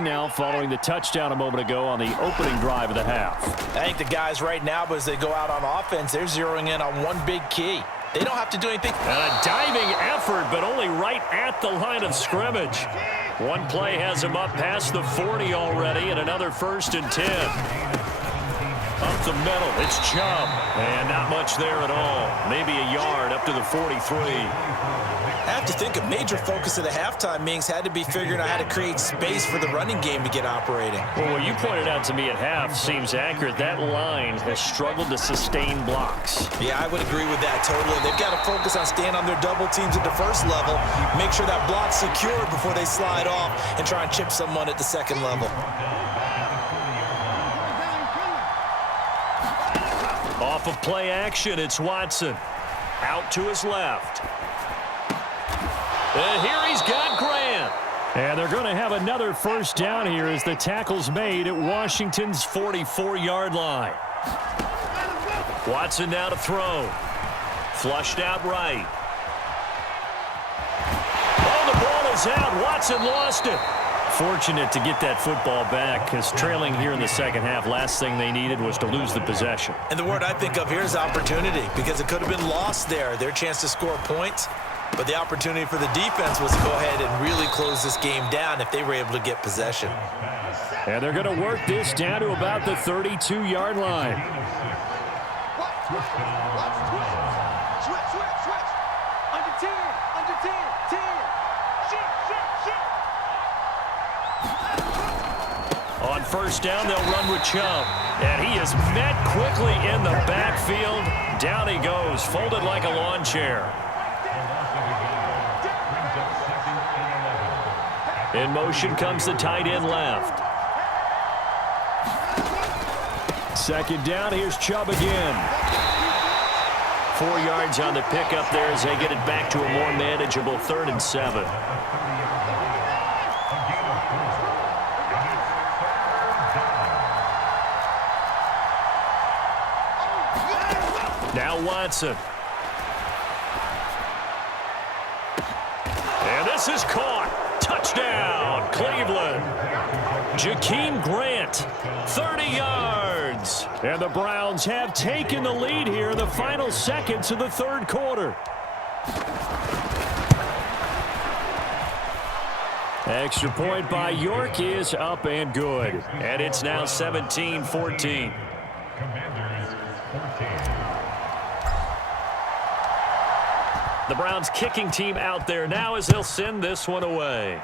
line now following the touchdown a moment ago on the opening drive of the half. I think the guys right now, as they go out on offense, they're zeroing in on one big key. They don't have to do anything. And a diving effort, but only right at the line of scrimmage. One play has him up past the 40 already, and another 1st and 10. Up the middle, it's Chubb. And not much there at all. Maybe a yard up to the 43. I have to think a major focus of the halftime meetings had to be figuring out how to create space for the running game to get operating. Well, what you pointed out to me at half seems accurate. That line has struggled to sustain blocks. Yeah, I would agree with that totally. They've got to focus on staying on their double teams at the first level, make sure that block's secured before they slide off and try and chip someone at the second level. Off of play action, it's Watson. Out to his left. And here he's got Grant. And they're going to have another 1st down here as the tackle's made at Washington's 44-yard line. Watson now to throw. Flushed out right. Oh, the ball is out. Watson lost it. Fortunate to get that football back because trailing here in the second half, last thing they needed was to lose the possession. And the word I think of here is opportunity because it could have been lost there. Their chance to score points. But the opportunity for the defense was to go ahead and really close this game down if they were able to get possession. And they're going to work this down to about the 32-yard line. On 1st down, they'll run with Chubb. And he is met quickly in the backfield. Down he goes, folded like a lawn chair. In motion comes the tight end left. 2nd down, here's Chubb again. 4 yards on the pickup there as they get it back to a more manageable 3rd and 7. Now Watson. And this is caught. Touchdown, Cleveland. Jakeem Grant, 30 yards. And the Browns have taken the lead here in the final seconds of the 3rd quarter. Extra point by York is up and good. And it's now 17-14. The Browns kicking team out there now as they'll send this one away.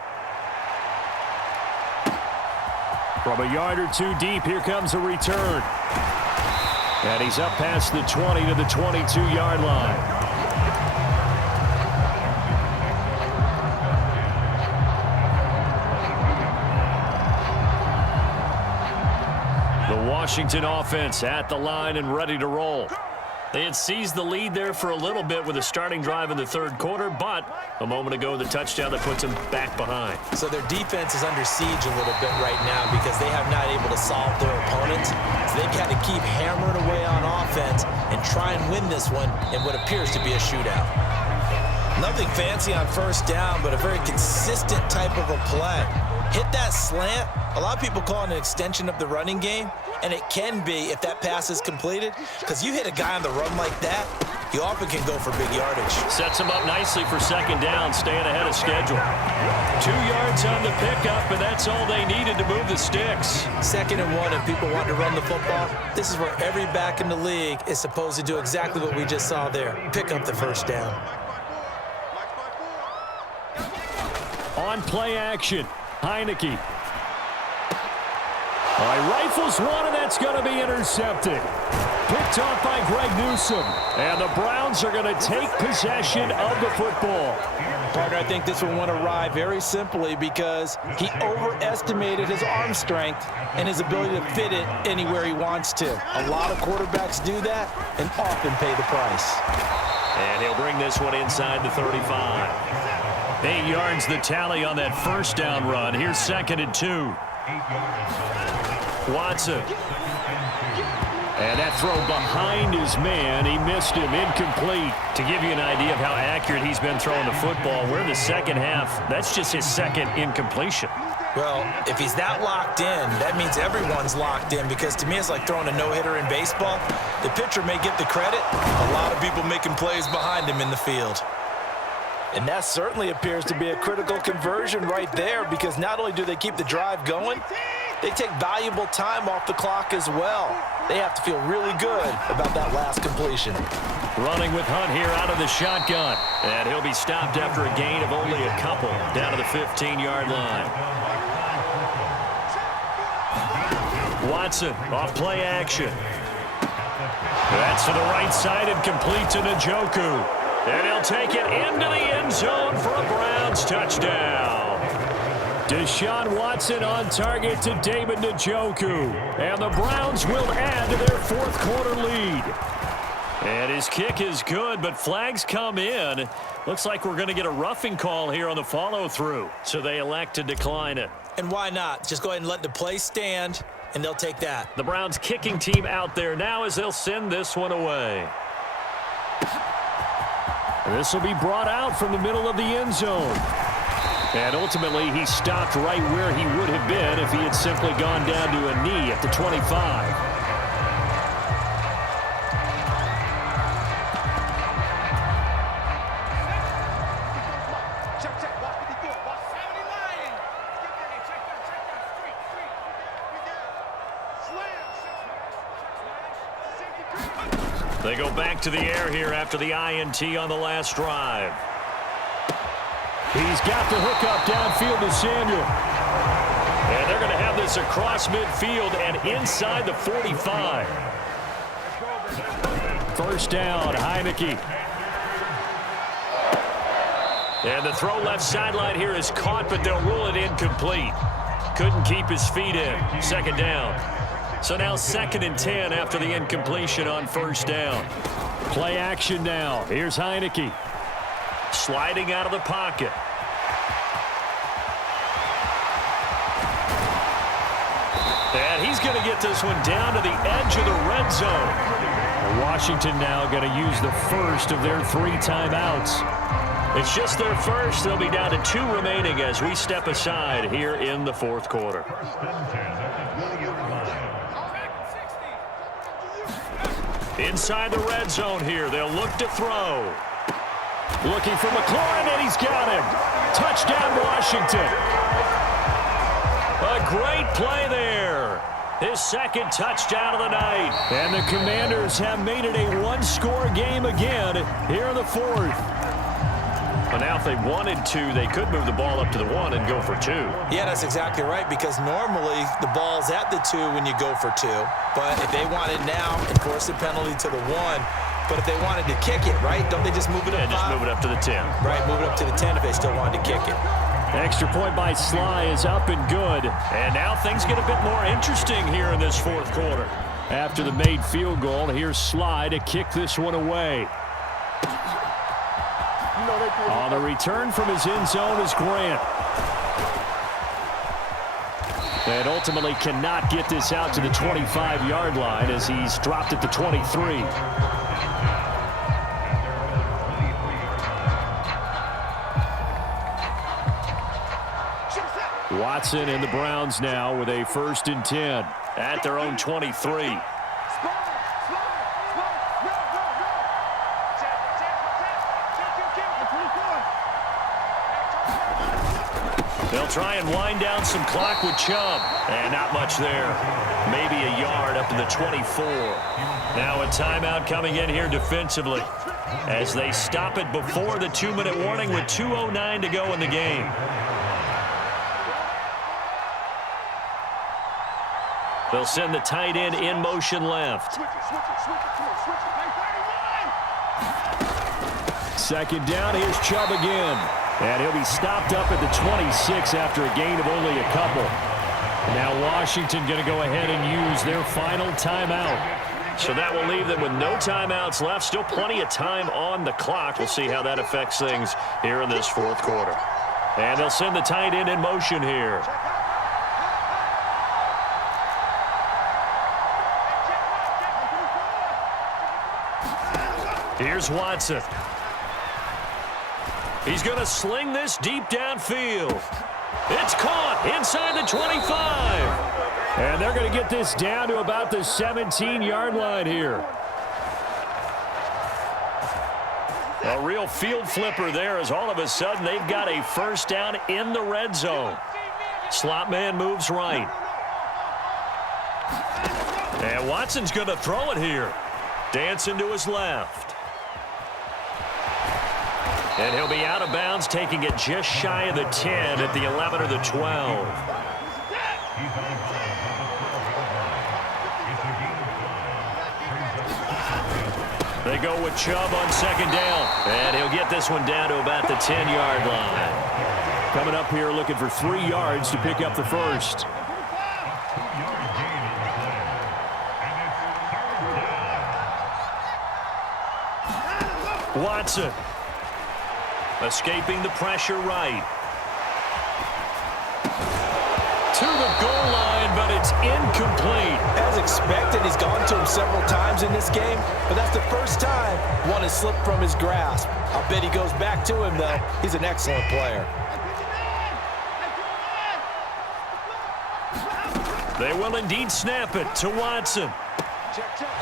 From a yard or two deep, here comes a return. And he's up past the 20 to the 22-yard line. The Washington offense at the line and ready to roll. They had seized the lead there for a little bit with a starting drive in the 3rd quarter, but a moment ago the touchdown that puts them back behind. So their defense is under siege a little bit right now because they have not able to solve their opponents. So they've got to keep hammering away on offense and try and win this one in what appears to be a shootout. Nothing fancy on 1st down, but a very consistent type of a play. Hit that slant. A lot of people call it an extension of the running game, and it can be if that pass is completed, because you hit a guy on the run like that, you often can go for big yardage. Sets him up nicely for 2nd down, staying ahead of schedule. 2 yards on the pickup, and that's all they needed to move the sticks. 2nd and 1, and people want to run the football. This is where every back in the league is supposed to do exactly what we just saw there. Pick up the 1st down. On play action, Heineke. All right, rifles one, and that's going to be intercepted. Picked off by Greg Newsome. And the Browns are going to take possession of the football. Partner, I think this one went awry very simply because he overestimated his arm strength and his ability to fit it anywhere he wants to. A lot of quarterbacks do that and often pay the price. And he'll bring this one inside the 35. 8 yards the tally on that 1st down run. Here's 2nd and 2. Watson. And that throw behind his man. He missed him. Incomplete. To give you an idea of how accurate he's been throwing the football, we're in the second half. That's just his 2nd incompletion. Well, if he's that locked in, that means everyone's locked in, because to me it's like throwing a no-hitter in baseball. The pitcher may get the credit, a lot of people making plays behind him in the field. And that certainly appears to be a critical conversion right there, because not only do they keep the drive going, they take valuable time off the clock as well. They have to feel really good about that last completion. Running with Hunt here out of the shotgun. And he'll be stopped after a gain of only a couple down to the 15-yard line. Watson off play action. That's to the right side and complete to Njoku. And he'll take it into the end zone for a Browns touchdown. Deshaun Watson on target to David Njoku. And the Browns will add to their fourth quarter lead. And his kick is good, but flags come in. Looks like we're going to get a roughing call here on the follow-through. So they elect to decline it. And why not? Just go ahead and let the play stand, and they'll take that. The Browns kicking team out there now as they'll send this one away. This will be brought out from the middle of the end zone. And ultimately, he stopped right where he would have been if he had simply gone down to a knee at the 25. They go back to the air here after the INT on the last drive. He's got the hook up downfield to Samuel. And they're going to have this across midfield and inside the 45. First down, Heineke. And the throw left sideline here is caught, but they'll rule it incomplete. Couldn't keep his feet in. Second down. So now 2nd and 10 after the incompletion on first down. Play action now. Here's Heineke. Sliding out of the pocket. And he's going to get this one down to the edge of the red zone. Washington now going to use the first of their 3 timeouts. It's just their first. They'll be down to 2 remaining as we step aside here in the fourth quarter. Inside the red zone here. They'll look to throw. Looking for McLaurin, and he's got him. Touchdown, Washington. A great play there. His 2nd touchdown of the night. And the Commanders have made it a 1-score game again here in the 4th. But now if they wanted to, they could move the ball up to the 1 and go for 2. Yeah, that's exactly right, because normally the ball's at the 2 when you go for 2. But if they want it now, enforce the penalty to the 1. But if they wanted to kick it, right, don't they just move it up? Yeah, just move it up to the 10. Right, move it up to the 10 if they still wanted to kick it. Extra point by Sly is up and good. And now things get a bit more interesting here in this fourth quarter. After the made field goal, here's Sly to kick this one away. On the return from his end zone is Grant. And ultimately cannot get this out to the 25-yard line as he's dropped at the 23. Watson and the Browns now with a 1st and 10 at their own 23. They'll try and wind down some clock with Chubb. And not much there. Maybe a yard up to the 24. Now a timeout coming in here defensively as they stop it before the 2-minute warning with 2:09 to go in the game. They'll send the tight end in motion left. 2nd down, here's Chubb again. And he'll be stopped up at the 26 after a gain of only a couple. Now Washington going to go ahead and use their final timeout. So that will leave them with no timeouts left. Still plenty of time on the clock. We'll see how that affects things here in this fourth quarter. And they'll send the tight end in motion here. Here's Watson. He's going to sling this deep downfield. It's caught inside the 25. And they're going to get this down to about the 17-yard line here. A real field flipper there as all of a sudden they've got a first down in the red zone. Slot man moves right. And Watson's going to throw it here. Dancing to his left. And he'll be out of bounds, taking it just shy of the 10 at the 11 or the 12. They go with Chubb on second down. And he'll get this one down to about the 10-yard line. Coming up here looking for 3 yards to pick up the first. Watson. Escaping the pressure right. To the goal line, but it's incomplete. As expected, he's gone to him several times in this game, but that's the first time one has slipped from his grasp. I'll bet he goes back to him, though. He's an excellent player. They will indeed snap it to Watson.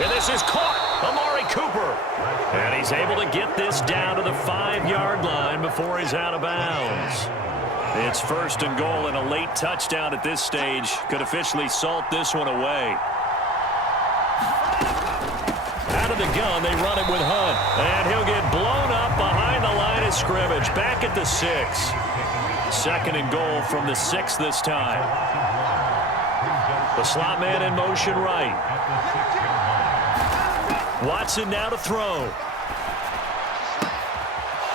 And this is caught. Amari Cooper. And he's able to get this down to the 5-yard line before he's out of bounds. It's first and goal, and a late touchdown at this stage could officially salt this one away. Out of the gun, they run it with Hunt. And he'll get blown up behind the line of scrimmage. Back at the 6. Second and goal from the 6 this time. The slot man in motion right. Watson now to throw.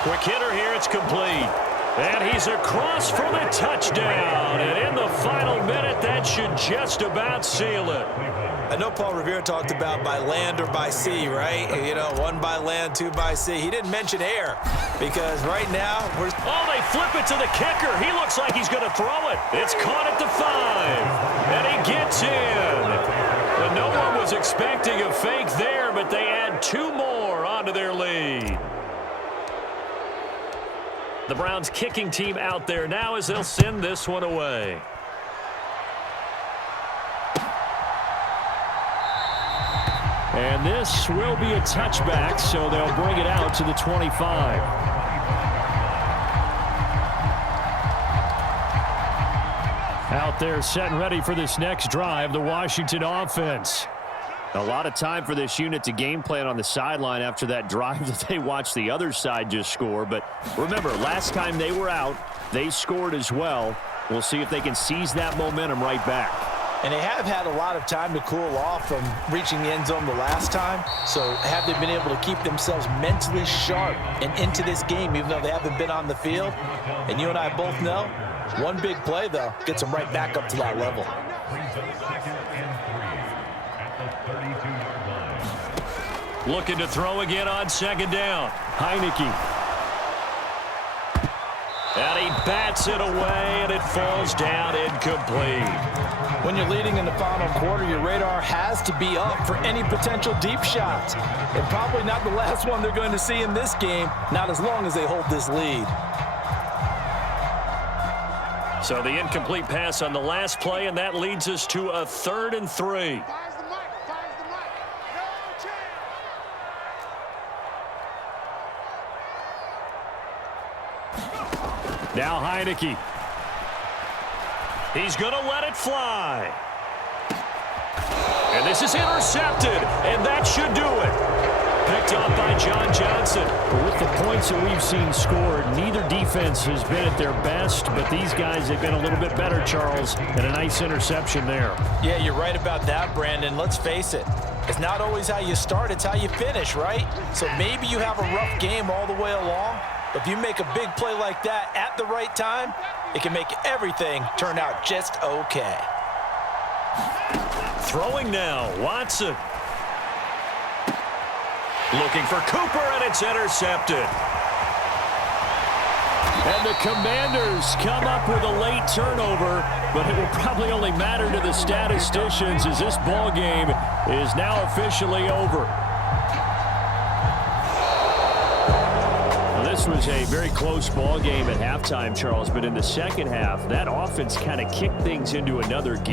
Quick hitter here, it's complete. And he's across for the touchdown. And in the final minute, that should just about seal it. I know Paul Revere talked about by land or by sea, right? You know, 1 by land, 2 by sea. He didn't mention air because right now we're... Oh, they flip it to the kicker. He looks like he's going to throw it. It's caught at the 5. And he gets in. But no one was expecting a fake there, but they add 2 more onto their lead. The Browns kicking team out there now as they'll send this one away. And this will be a touchback, so they'll bring it out to the 25. Out there set and ready for this next drive, the Washington offense. A lot of time for this unit to game plan on the sideline after that drive that they watched the other side just score. But remember, last time they were out, they scored as well. We'll see if they can seize that momentum right back. And they have had a lot of time to cool off from reaching the end zone the last time. So have they been able to keep themselves mentally sharp and into this game, even though they haven't been on the field? And you and I both know, one big play, though, gets them right back up to that level. Looking to throw again on second down. Heineke. And he bats it away, and it falls down incomplete. When you're leading in the final quarter, your radar has to be up for any potential deep shots. And probably not the last one they're going to see in this game, not as long as they hold this lead. So the incomplete pass on the last play, and that leads us to a 3rd and 3. Now Heineke. He's going to let it fly. And this is intercepted, and that should do it. Picked up by John Johnson. With the points that we've seen scored, neither defense has been at their best, but these guys have been a little bit better, Charles, and a nice interception there. Yeah, you're right about that, Brandon. Let's face it. It's not always how you start, it's how you finish, right? So maybe you have a rough game all the way along, but if you make a big play like that at the right time, it can make everything turn out just okay. Throwing now, Watson. Looking for Cooper, and it's intercepted. And the Commanders come up with a late turnover, but it will probably only matter to the statisticians as this ball game is now officially over. Well, this this was a very close ball game at halftime, Charles, but in the second half, that offense kind of kicked things into another gear.